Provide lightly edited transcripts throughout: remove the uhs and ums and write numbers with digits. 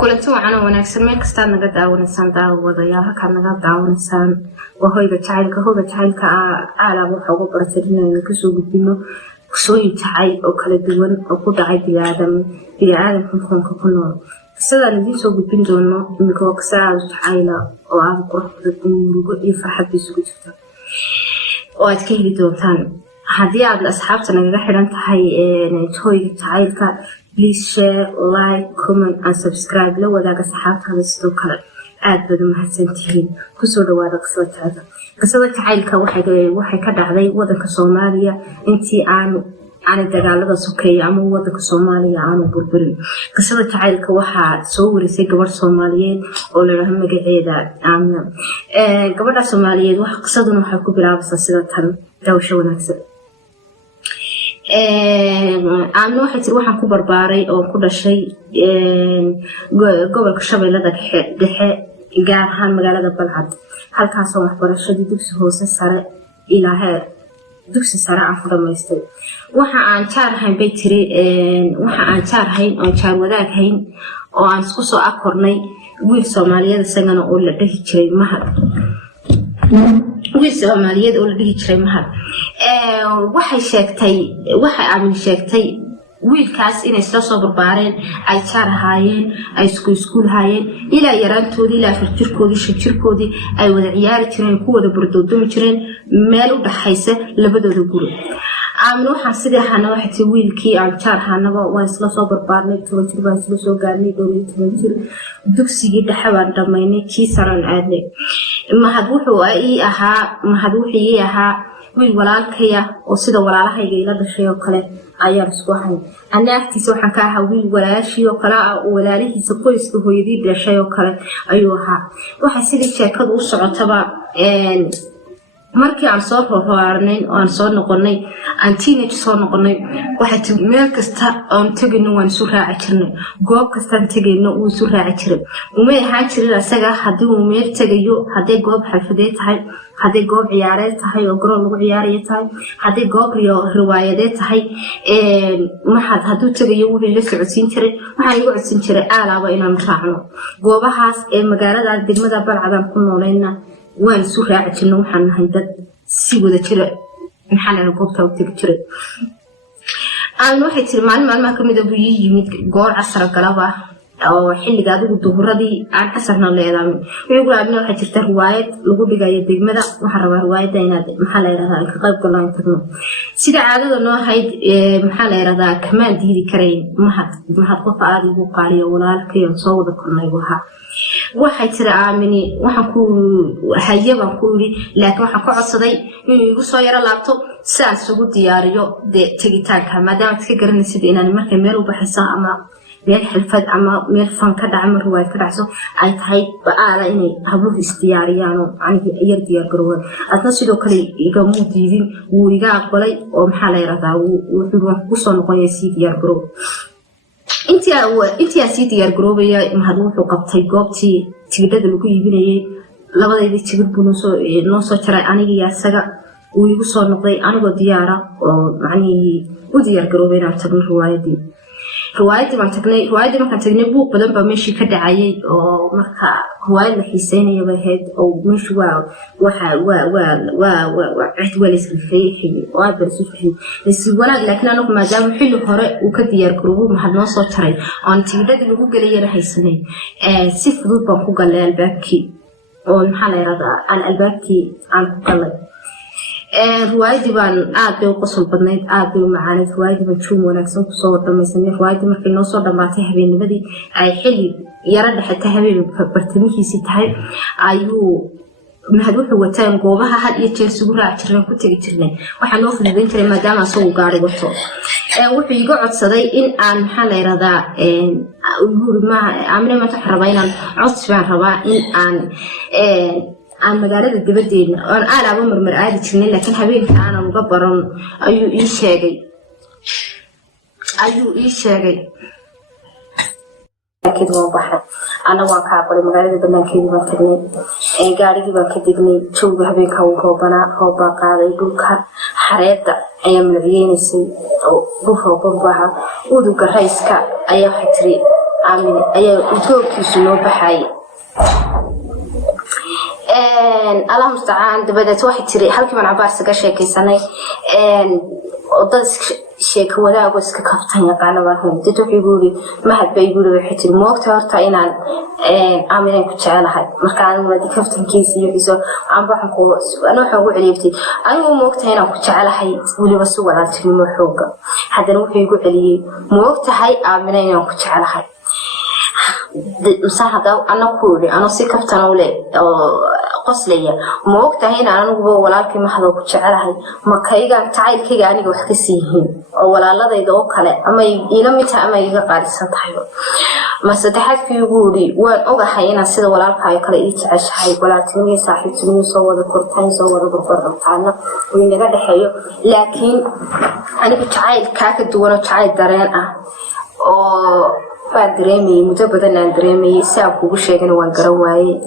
kulanti wacan oo wanaagsan meel kasta naga daawanaysan daawadayaal halka naga daawanaysan hoyga jacaylka aalaab waxa ugu bartay inaan ka soo gudbino kusooyin jacayl oo kala duwan oo ku dhacay bini'aadamka xukunka ku nool sidaan idin soo gudbin doono imika waa kasaa jacayla oo aad quruxda murugo iyo farxad isugu jirta oo aad ka heli doontaan haddii aad asxaabta nagaga xidhan tahay hoyga jacaylka. Please share, like, comment and subscribe. لو ذاك صحابك هذا السلوك aad baad mahadsantihiin kusoo dhawaada qisada jacaylka waxay ka dhacday wadanka Soomaaliya intii aan dagaalada sokeeyay ama wadanka Soomaaliya aan burburin. qisada jacaylka waxa soo warisay gabadh Soomaaliyeed oo la yiraahdo magaceeda Aamina. gabadha Soomaaliyeed qisaduna waxay ku bilaabaysaa sida tan dawsho wanaagsan. Aamina waxay tiri waxaan ku barbaaray oo ku dhashay gobolka Shabeellada Dhexe gaar ahaan magaalada Balcad halkaas oo waxbarashadii dugsi hoose sare ilaa heer dugsi sare aan ku dhamaystay. waxa aan jaarhayn bay tiri waxa aan jaarhayn oo jaar wadaaghayn oo aan isku soo akornay wiil Soomaaliyeed isagana oo la dhihi jiray Mahad. wiil Soomaaliyeed oo la dhihi jiray Mahad waxay Aamin sheegtay wiilkaas inay isla soo barbaareen ay jaarhaayeen ay iskuul haayeen ilaa yaraantoodii ilaa firjirkoodii ay wada ciyaari jireen ku wada bardoodomi jireen meel u dhaxaysa labadooda guri. Aamin waxaan sidii ahana waxay tii wiilkii aan jaarhaanaba waa isla soo barbaarnay 10 jir baan isla soo gaarnay 12 jir dugsigii dhexe baan dhamaynay kii saran aadnay. Mahad wuxuu ii ahaa wiil walaalkaya oo sida walaalahayga ila dhashay oo kale ayaan isku ahay. Anaagtiisa waxaan ka ahaa wiil walaashii oo kale oo walaalihiisa qoyska hooyadii dhashay oo kale ayuu ahaa. waxa sidii sheekadu u socotaba markii aan soo hormaarnay oo aan soo noqonay aan teenage soo noqonay waxa meel kasta aan tagayno waan isu raaci jirnay goob kasta aan tagayno uu isu raaci jiray uma ahaan jirin asaga haddii uu meel tagayo haddii goob xalfadeed tahay haddii goob ciyaareed tahay oo garoon lagu ciyaarayo tahay haddii goob riwaayadeed tahay Mahad hadduu tagayo wuxuu la socodsiin jiray waxaan igu codsin jiray aalaaba inaan raacno goobahaas ee magaalada degmada Balcad ku noolayna waan isu raaci jirnay waxaan nahay dad si wada jira maxaan goobta u tagi jiray. Aamin waxay tiri maalmaha kamid ah buu yimid goor casar galaba oo xilliga adigu duhuradii aan casarna leedahay wuxuu gulaabnay waxay jirtaa riwaayad lagu dhigayo degmada waxaan rabaa riwaayadda inaad maxaa la yiraahdaa ka qayb galaan tagno sida caadada noo ahayd maxaa la yiraahdaa kamaan diidi karayn Mahad qof aad ugu qaaliyo walaalkay oo soo wada kornay waxay tiri Aamini waxaan ku hayban ku yiri laakiin waxaan ka codsaday inuu igu soo yara laabto si aan isugu diyaariyo tagitaanka maadaama aad ka garanaysid inaan markay meel u baxayso ama meel xilfad ama meel fan ka dhaca ama riwaayad ka dhacso ay tahay baala inay habluhu isdiyaariyaan oo aniga yar diyaar garowaan adna sidoo kale iga muudidin wuu iga aqbalay oo maxaa la yiraahdaa wuxuu ku soo noqonay si diyaar garow. intii aan sii diyaar garoobaya Mahad wuxuu qabtay goobtii tigidhada lagu iibinayay labadeedii tigidh buu noo soo jaray aniga iyo asaga uu igu soo noqday anigoo diyaara oo macnihii u diyaar garoobay inaan tagno riwaayadii markaan tagnay buuq badan baa meeshii ka dhacayay oo marka riwaayad la xiiseynaya bay ahayd oo meeshu waa cid walisfeeyay oo aad baan isu fahmay si wanaag laakiin anagu maadaama xilli hore uu ka diyaar garoobo Mahad noo soo jaray aan tigidhada lagu galay haysanay si fudud baan ku galay albaabkii oo maxaa la yiraahdaa albaabkii aan ku galay riwaayadii baan aad bay u qosol badnayd aad bay u macaanid riwaayadii baan juum wanaagsan ku soo dhamaysanay riwaayadii markay noo soo dhamaatay habeennimadii ay xilli yara dhaxata habeenka bartamihiisii tahay ayuu Mahad wuxuu wataa goobaha had iyo jeer sugu raaci jirnay ku tagi jirnay waxaan noo fududeyn jiray maadaama soo gaari wato wuxuu iga codsaday in aan maxaa la yiraahdaa Aamina ma taxrabaa inaan codsi baan rabaa in aan magaalada gabadeena oo aalaaba marmar aadi jirnay laakiin habeenka aan uga baran ayuu ii sheegay laakiin waa baxay ana waan ka aqbalay magaalada banaankeedii baan tagnay gaarigii baan ka degnay jooga habeenka uu roobaa qaaday dhulka xareedda ayaa madaxweynaysay oo dhul rooban baaha uduga rayska ayaa waxay tiri aamin ayaa ujoogkiisu noo baxay الله مستعان دبدت واحد تري حلقي من عباس قشة كيساني ودد شيك ولا أقولك كفتان يقانا واحد تدوح يقولي ما حد بيقولي وحيت الموقت هرتا إنان عاملين كتشعال هاي مركان ولدي كفتان كيسي يحيزو عم بحن قوس أنا وحوق عليبتي أنا موقت هنا كتشعال هاي ولي بسوا ولا تري موحوقة حدا نوح يقول علي موقت هاي عاملين كتشعال هاي مساحة أنا كوري أنا سكبتنا ولا قصلية موقتها هنا أنا نقول ولكن ما حدا كتشعلها ما كيجا تعال كيجا أنا جو حكسيهين ولا الله ذا يدوق على أما يلمتها أما يجا قاري سنتحيو ما ستحد في يقولي وأوجا حينا سيد ولا الحياة كلا يتعش حي ولا تنمي صاحب تنمي صور الكرتين صور البرد بتاعنا وينقدر حيو لكن أنا كتشعل كاك الدوانة كتشعل درين فادريمي متبادلنا دريمي سابقو بشيء وان قرواي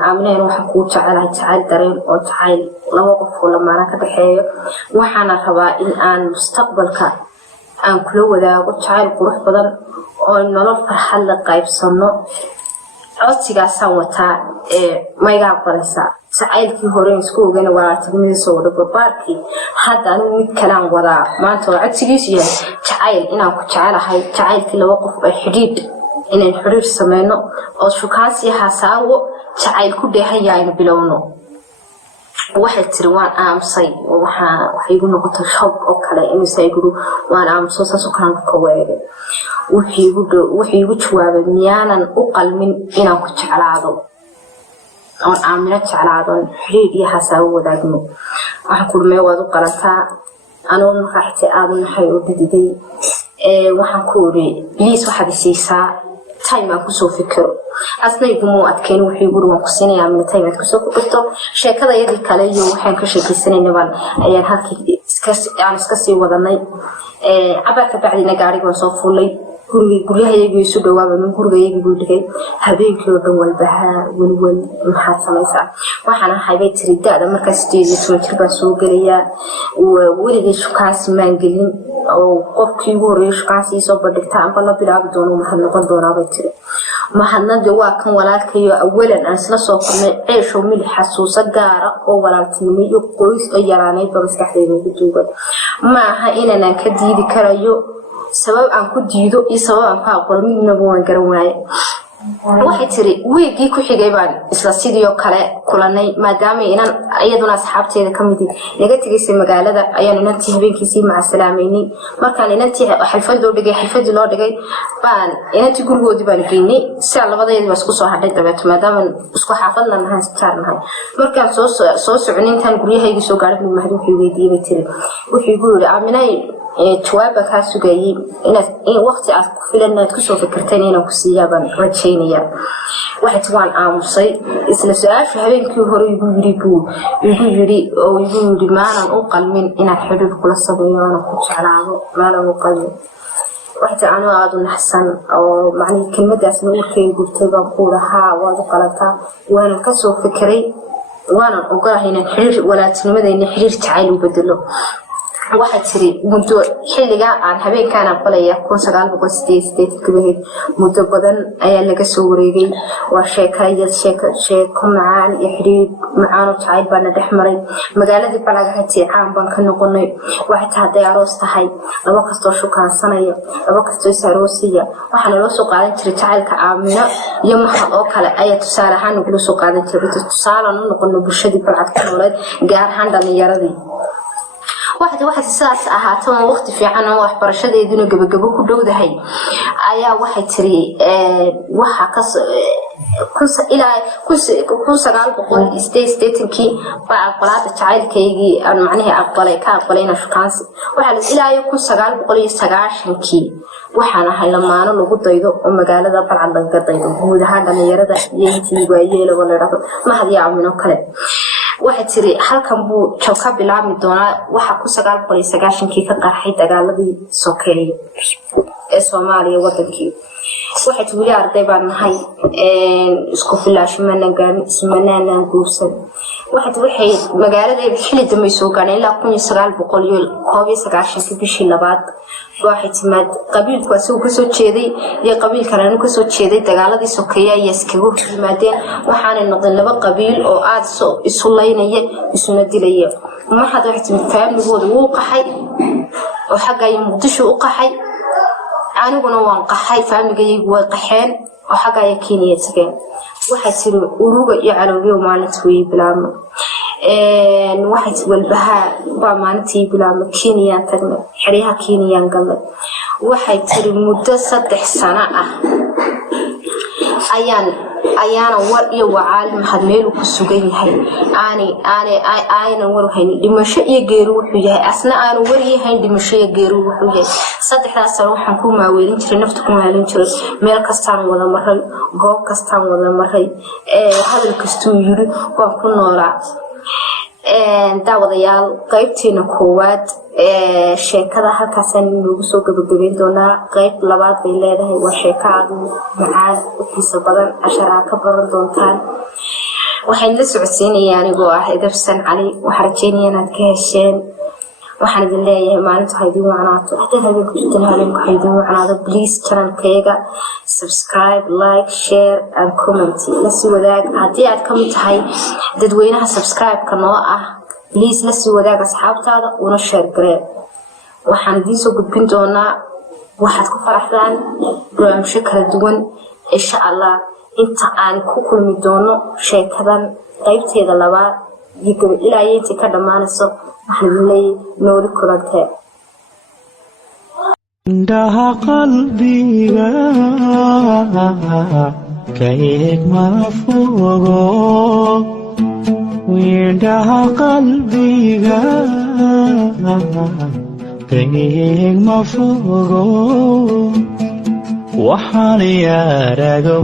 عاملين waxaan ku jecelahay jacayl dareen oo jacayl laba qof oo lamaana ka dhaxeeyo waxaana rabaa in aan mustaqbalka aan kula wadaago jacayl qurux badan oo nolol farxad la qaybsano codsigaasaan wataa mayga aqbaleysa jacaylkii hore isku ogeena waa tilmaamay soo wada baarkii hadda anigu mid kale aan wadaa maanta waa codsigiisu yahay jacayl inaan ku jecelahay jacaylkii laba qof ay xidhiidh inaan xiriir sameeyno oo shukaansi hasaawo jacayl ku dheehayayna bilowno waxay tiri waan aamsay waxa igu noqotay shock oo kale inuu saygu waan aamsoo saas oo kale ka weeray wixii igu jawaabay miyaanan u qalmin inaan ku jeclaado oo aamina jeclaado xiriir iyo hasaawo wadaagno waxa kulmay waad u qalataa anoo markaxtay aad nahay oo dididay waxaan ku ori please waxaad siisaa time aan ku soo fikiro asnaygu muu adkeen wixii guri waan ku siinayaa min time aad ku soo fikirto sheekada yadii kale iyo waxaan ka sheekaysanayna ayaan halkii iska sii wadanay abaaka bacdina gaariga soo fuulay guryahayagu isu dhawaaba min gurigayagu buu dhigay habeenkii oo dhan walbahaar walwal maxaad samaysaa waxaana haybay tiri daada markaas 18 jir baan soo gelayaa weligay shukaansi maan gelin oo qofkii ugu horeeyay shukaansi soo bandhigta amba la bilaabi doono maxaa noqon doonaa bay tiri mahadnad waa kan walaalkayo awalan aan isla soo qornay ceesho milix xasuusa gaara oo walaaltinimo iyo qoys oo yaraanay maskaxdayda ku joogan ma aha inaan ka diidi karayo sabab aan ku diido iyo sabab aan ka aqoon midna waan garan waaye waxay tiri weegii ku xigay baan isla sidoo kale kulanay maadaama inaan ayaduna asxaabteeda kamid naga tagaysay magaalada ayaan inantii habeenkiisii maca salaameynay markaan inantii xalfad loo dhigay baan inantii gurigoodii baan geynay si labadeedii baa isku soo hadhay dabeet maadaama isku xaafadna nahay saarnahay markaan soo soconintaan guryahayga soo gaaray mahad wuxuu weydiiyay tiri wuxuu igu yiri aaminay jawaab ka sugayay in waqti aad ku filanaad ku soo fikirteen inaan ku siiyaaban rajaynaya waxa waan aamusay isla su'aasha habeenkii hore igu yiri maanan u qalmin inaad xiriir kula sameeyo aan ku jeclaado maanan u qalmin waxa aan aad u naxsan oo macni kelmadaas markay gurtay baan ku lahaa waad u qalataa waan ka soo fikiray waan ogolahay inaan xiriir walaaltinimadayna xiriir jacayl u bedelo waxay tiri muddo xilliga aan habeenkan aqbalaya 1988 kabaheed muddo badan ayaa laga soo wareegay waa sheeko macaan iyo xiriir macaan oo jacayl baan dhexmaray magaaladii balagaxay caan baan ka noqonay waxay tahay aroos tahay laba kasto shukaansanaya laba kasto isaroosiya waxaan loo soo qaadan jiray jacaylka aamina iyo maxad oo kale ayaa tusaale ahaan ugu soo qaadan jiray tusaale aan noqono bulshadii balcad ku noolay gaar ahaan dhalinyaradii waxay saas ahaato waqti fiican oo waxbarashadeeduna gabagabo ku dhowdahay ayaa waxay tiri waxa ka ilaa 1988kii baa aqbalada jacaylkaygii aan macnaheedu aqbalayna shukaansi waxa ilaa 1990kii waxaan ahay lamaano lagu daydo oo magaalada balcad laga daydo guud ahaan dhalinyarada iyo intii waayeelo walaalo mahad iyo aamino kale waxay tiri halkan buu ka bilaabmi doonaa waxa ku 1990kii ka qarxay dagaaladii sokeeye ee Soomaaliya wadankii waxay tiri arday baan nahay isku filaashimana gaan ismanaan guursan واحد وحي مقالة حلي دمي سوقان إلا كوني سغال بقوليول كوبي سغاشين كبشي لبعض واحد ماد قبيل كواسو كسو تشيدي يا قبيل كانوا كسو تشيدي دغالدي سوكيا يسكبو مادين waxaan noqday laba qabiil oo aad soo isu leeynaya isuna dilaya ma xad wax faamigooda uu qaxay oo xaqay muqdisho u qaxay aniguna waan qaxay faamigaygu way qaxeen oo xaqay Kenya tageen waxa jira uruga iyo calooliyo maalintii way bilaabmay waxa walbaha waa maalintii bilaabmay Kenya tagnay xiriyaha Kenya galay waxa jira muddo 3 sano ah ayaana war iyo wacaalin hadmeel ku sugan yahay aana war hayn dhimasho iyo geeri wuxuu yahay asna aanu war yahay dhimasho iyo geeri wuxuu yahay saddexdaas sano waxaan ku maaweelin jiray nafta ku maaweelin jiray meel kastaan wada maray goob kastaan wada maray hadal kastuu yiri waan ku noolaa daawadayaal qaybteena koowaad sheekada halkaas aan ugu soo gabagabeyn doonaa qayb labaad bay leedahay waa sheekada macaan oo xiiso badan ashara ka baran doontaan waxaan la socodsiinayaan anigoo ah Idabsan Cali waxaan rajaynayaa inaad ka hesheen waxaan idin leeyahay maalinta haydii waanaato hadda habeen ku jirtaan habeenku haydii waanaado please channelkayga subscribe like share and comment la sii wadaag haddii aad ka mid tahay dadweynaha subscribe ka noo ah please la sii wadaag asxaabtaada una share garee waxaan idin soo gudbin doonaa waxaad ku faraxdaan barnaamijyo kala duwan insha Allah inta aan ku kulmi doono sheekadan qaybteeda labaad iyo ilaa inta ka dhamaanayso waxaan leeyahay nooli kulantee indhaha qalbiga kayg ma fogo indhaha qalbiga kayg ma fogo waxaan yaaraga